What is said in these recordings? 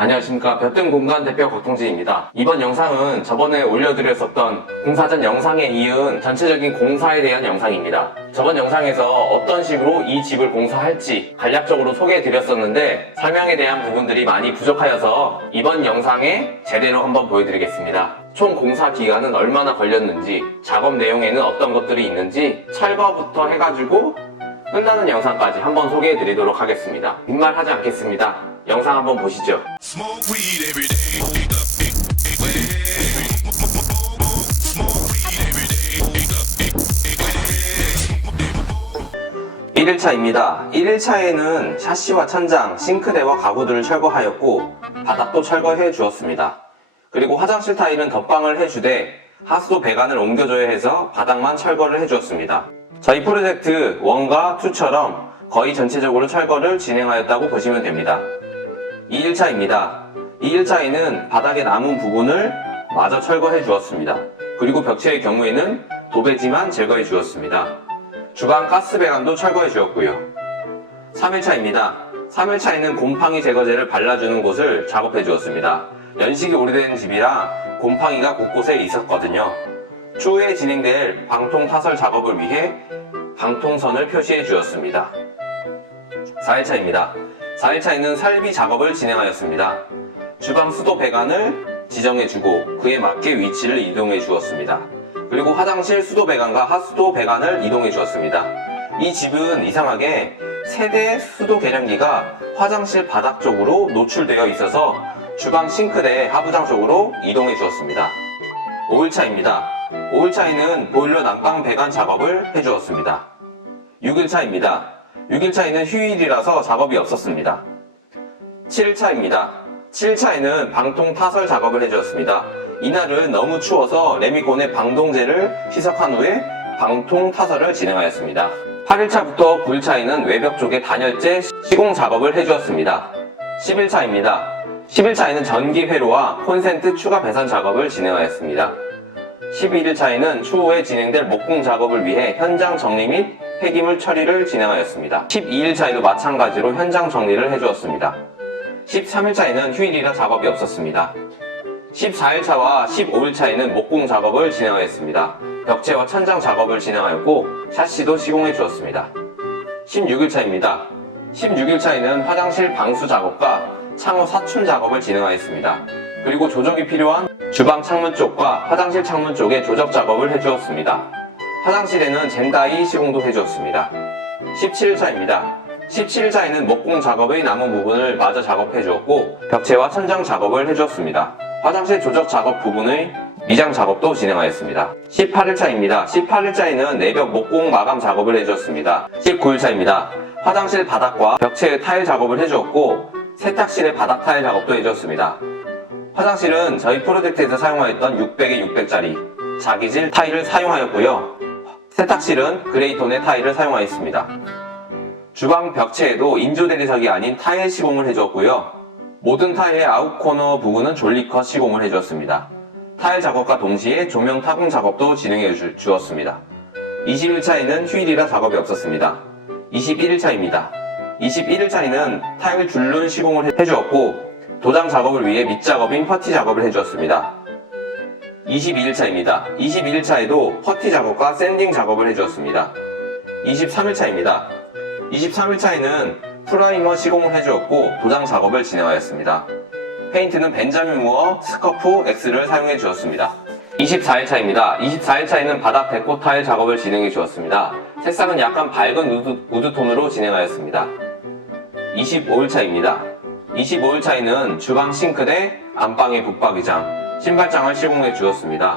안녕하십니까. 볕든공간 대표 곽동진입니다. 이번 영상은 저번에 올려드렸었던 공사 전 영상에 이은 전체적인 공사에 대한 영상입니다. 저번 영상에서 어떤 식으로 이 집을 공사할지 간략적으로 소개해드렸었는데 설명에 대한 부분들이 많이 부족하여서 이번 영상에 제대로 한번 보여드리겠습니다. 총 공사 기간은 얼마나 걸렸는지, 작업 내용에는 어떤 것들이 있는지 철거부터 해가지고 끝나는 영상까지 한번 소개해드리도록 하겠습니다. 빈말 하지 않겠습니다. 영상 한번 보시죠. 1일차입니다. 1일차에는 샤시와 천장, 싱크대와 가구들을 철거하였고 바닥도 철거해 주었습니다. 그리고 화장실 타일은 덧방을 해주되 하수도 배관을 옮겨줘야 해서 바닥만 철거를 해주었습니다. 저희 프로젝트 1과 2처럼 거의 전체적으로 철거를 진행하였다고 보시면 됩니다. 2일차입니다. 2일차에는 바닥에 남은 부분을 마저 철거해 주었습니다. 그리고 벽체의 경우에는 도배지만 제거해 주었습니다. 주방 가스 배관도 철거해 주었고요. 3일차입니다. 3일차에는 곰팡이 제거제를 발라주는 곳을 작업해 주었습니다. 연식이 오래된 집이라 곰팡이가 곳곳에 있었거든요. 추후에 진행될 방통 타설 작업을 위해 방통선을 표시해 주었습니다. 4일차입니다. 4일차에는 살비 작업을 진행하였습니다. 주방 수도 배관을 지정해주고 그에 맞게 위치를 이동해 주었습니다. 그리고 화장실 수도 배관과 하수도 배관을 이동해 주었습니다. 이 집은 이상하게 세대 수도 계량기가 화장실 바닥 쪽으로 노출되어 있어서 주방 싱크대 하부장 쪽으로 이동해 주었습니다. 5일차입니다. 5일차에는 보일러 난방 배관 작업을 해주었습니다. 6일차입니다. 6일차에는 휴일이라서 작업이 없었습니다. 7일차입니다. 7일차에는 방통 타설 작업을 해주었습니다. 이날은 너무 추워서 레미콘에 방동제를 희석한 후에 방통 타설을 진행하였습니다. 8일차부터 9일차에는 외벽 쪽에 단열재 시공 작업을 해주었습니다. 10일차입니다. 10일차에는 전기 회로와 콘센트 추가 배선 작업을 진행하였습니다. 11일차에는 추후에 진행될 목공 작업을 위해 현장 정리 및 폐기물 처리를 진행하였습니다. 12일차에도 마찬가지로 현장 정리를 해주었습니다. 13일차에는 휴일이라 작업이 없었습니다. 14일차와 15일차에는 목공 작업을 진행하였습니다. 벽체와 천장 작업을 진행하였고 샤시도 시공해 주었습니다. 16일차입니다. 16일차에는 화장실 방수 작업과 창호 사춘 작업을 진행하였습니다. 그리고 조정이 필요한 주방 창문 쪽과 화장실 창문 쪽에 조적 작업을 해주었습니다. 화장실에는 젠다이 시공도 해주었습니다. 17일차입니다. 17일차에는 목공 작업의 남은 부분을 마저 작업해 주었고 벽체와 천장 작업을 해주었습니다. 화장실 조적 작업 부분의 미장 작업도 진행하였습니다. 18일차입니다. 18일차에는 내벽 목공 마감 작업을 해주었습니다. 19일차입니다. 화장실 바닥과 벽체의 타일 작업을 해주었고 세탁실의 바닥 타일 작업도 해주었습니다. 화장실은 저희 프로젝트에서 사용하였던 600에 600짜리 자기질 타일을 사용하였고요. 세탁실은 그레이톤의 타일을 사용하였습니다. 주방 벽체에도 인조 대리석이 아닌 타일 시공을 해주었고요. 모든 타일의 아웃코너 부분은 졸리컷 시공을 해주었습니다. 타일 작업과 동시에 조명 타공 작업도 진행해 주었습니다. 20일차에는 휴일이라 작업이 없었습니다. 21일차입니다. 21일차에는 타일 줄눈 시공을 해주었고 도장 작업을 위해 밑작업인 퍼티 작업을 해주었습니다. 22일차입니다. 22일차에도 퍼티 작업과 샌딩 작업을 해주었습니다. 23일차입니다. 23일차에는 프라이머 시공을 해주었고 도장 작업을 진행하였습니다. 페인트는 벤자민 무어 스커프 X를 사용해 주었습니다. 24일차입니다. 24일차에는 바닥 데코 타일 작업을 진행해 주었습니다. 색상은 약간 밝은 우드톤으로 진행하였습니다. 25일차입니다. 25일차에는 주방 싱크대, 안방의 붙박이장, 신발장을 시공해 주었습니다.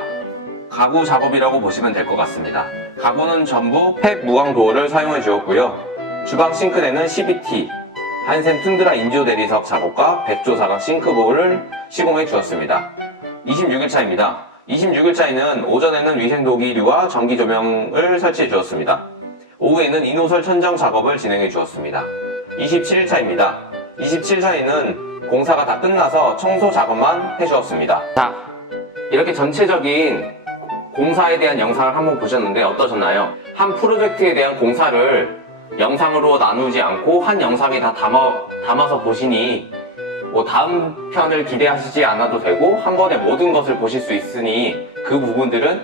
가구 작업이라고 보시면 될 것 같습니다. 가구는 전부 팩 무광 도어를 사용해 주었고요. 주방 싱크대는 CBT, 한샘 툰드라 인조 대리석 작업과 백조 사각 싱크볼을 시공해 주었습니다. 26일차입니다. 26일차에는 오전에는 위생도기류와 전기 조명을 설치해 주었습니다. 오후에는 인호설 천정 작업을 진행해 주었습니다. 27일차입니다. 27일차에는 공사가 다 끝나서 청소 작업만 해주었습니다. 자, 이렇게 전체적인 공사에 대한 영상을 한번 보셨는데 어떠셨나요? 한 프로젝트에 대한 공사를 영상으로 나누지 않고 한 영상에 다 담아서 보시니 뭐 다음 편을 기대하시지 않아도 되고 한 번에 모든 것을 보실 수 있으니 그 부분들은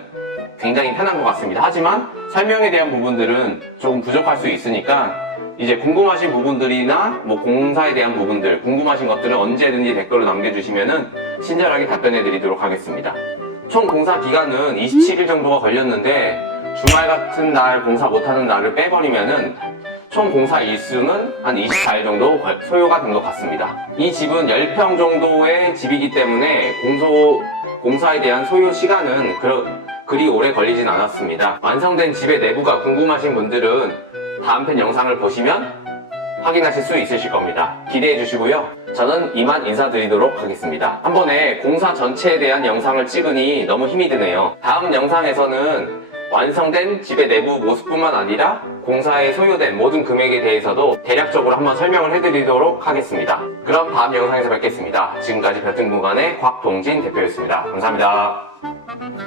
굉장히 편한 것 같습니다. 하지만 설명에 대한 부분들은 조금 부족할 수 있으니까 이제 궁금하신 부분들이나 뭐 공사에 대한 부분들, 궁금하신 것들은 언제든지 댓글로 남겨주시면은 친절하게 답변해 드리도록 하겠습니다. 총 공사 기간은 27일 정도가 걸렸는데 주말 같은 날 공사 못하는 날을 빼버리면은 총 공사 일수는 한 24일 정도 소요가 된 것 같습니다. 이 집은 10평 정도의 집이기 때문에 공사에 대한 소요 시간은 그리 오래 걸리진 않았습니다. 완성된 집의 내부가 궁금하신 분들은 다음 편 영상을 보시면 확인하실 수 있으실 겁니다. 기대해 주시고요. 저는 이만 인사드리도록 하겠습니다. 한 번에 공사 전체에 대한 영상을 찍으니 너무 힘이 드네요. 다음 영상에서는 완성된 집의 내부 모습뿐만 아니라 공사에 소요된 모든 금액에 대해서도 대략적으로 한번 설명을 해드리도록 하겠습니다. 그럼 다음 영상에서 뵙겠습니다. 지금까지 볕든 공간의 곽동진 대표였습니다. 감사합니다.